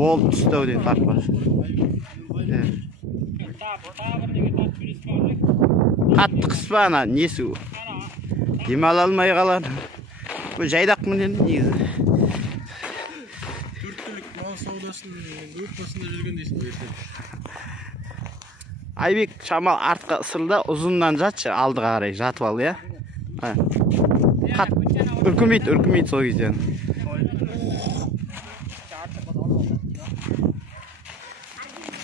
Volt üstü diye fark var. Katlı kıspağına nesi o? Demal almay kalan. Bu jaydak mı dedi негізі? Türktülük mal saudasının grupasında жүрген дейсің ғой ертең. Айбек шамал артқа ысырылды, ұзыннан жатшы, алдыға қарай жатып ал, я? Үркімейді сол кезден.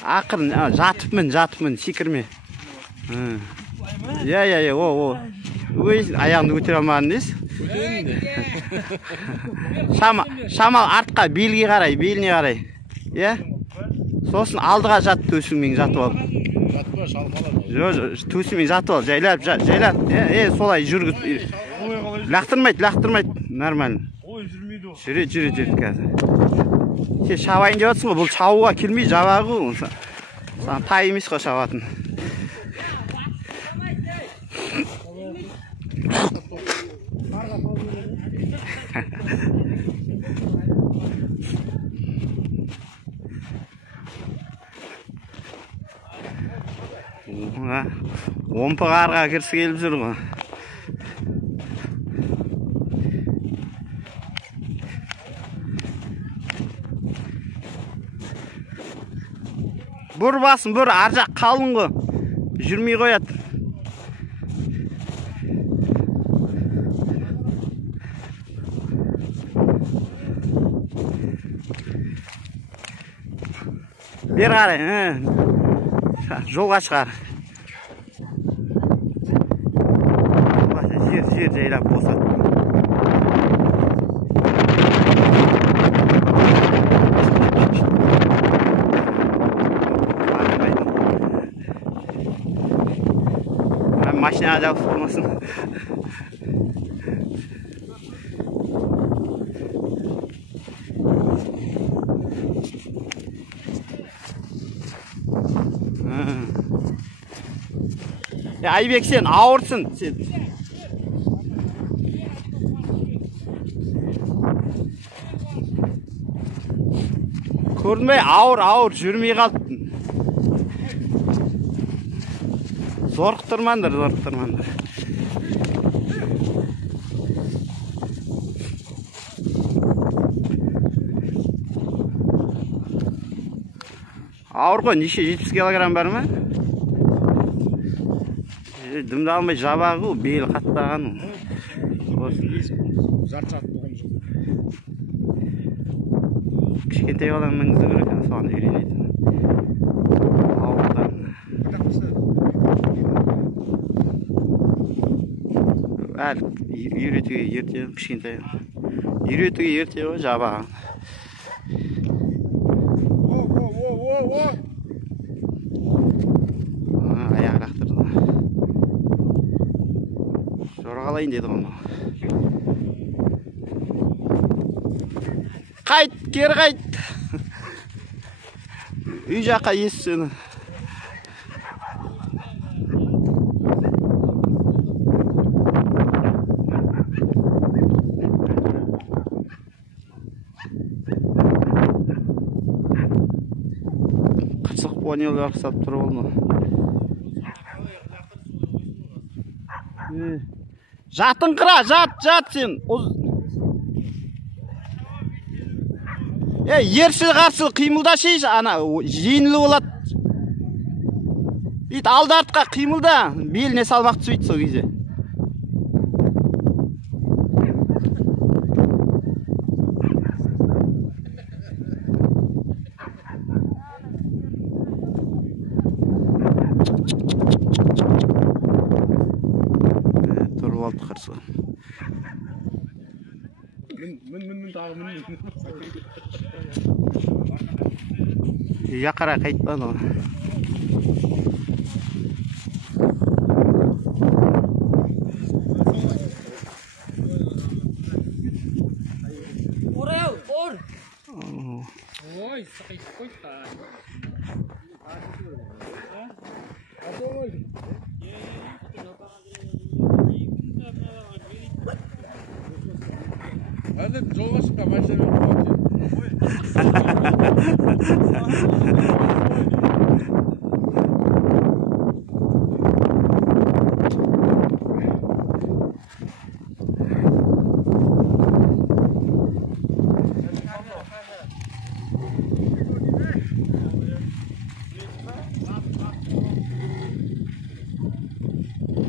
Ақырын, жатыпмын, секірме. Я, о. Аяғыңды көтер алмадың дейсіз? Шамал артқа, белге қарай, беліне қарай. Я? Сосын алдыға жат, төсіңмен жатып ал. Жатпа, шалқалап. Төсіңмен жатып ал, жайлап. Солай жүргіз. Лақтырмайды, нормально. Ой, жүрмейді ол. Жүре қазір. Сен шабайын деп жатсың ғой, бұл шабуға келмей жабағы ғой. Саған тай емес қой шабатын. Омпы қарға кірсі келіп жүр ғой. Бұр басын, бұр, аржақ қалың ғой. Жүрмей қояды. Бер қарай, жолға шығар. Жер жайлап босат. Машина жауып болмасын. Айбек, сен ауырсың. Көрдің бе? Ауыр, жүрмей қалды. Зорықтырмаңдар. Ауыр ғой, неше 70 килограмм бар ма? Дымды алмай жабағы, бел қаттаған. Жарчат болған жоқ. Кішкентай балаң мінгізу керек, соған үйренетін. Ауырдан. Үйретуге ерте, кішкентай. Үйретуге ерте ғой, жабаған. Аяқ рақтырды. Жорғалайын деді ғана. Кері қайт. Үй жаққа естісені. Қырсық понелер қысап тұр олны. Жатыңқыра, жат сен. Ершіл қарсыл қимылда шейші, ана жеңілі болады. Бейт алды артқа қимылда, беліне салмақ түсейді сол кезде. Тұрып алды қарсы. Мін тағы мін. Жақара қайтпады ғой. Ор! Ой, сақайып қойды. Hadi jolga chiqqan mashina.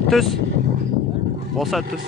Tuz. Olsa tuz.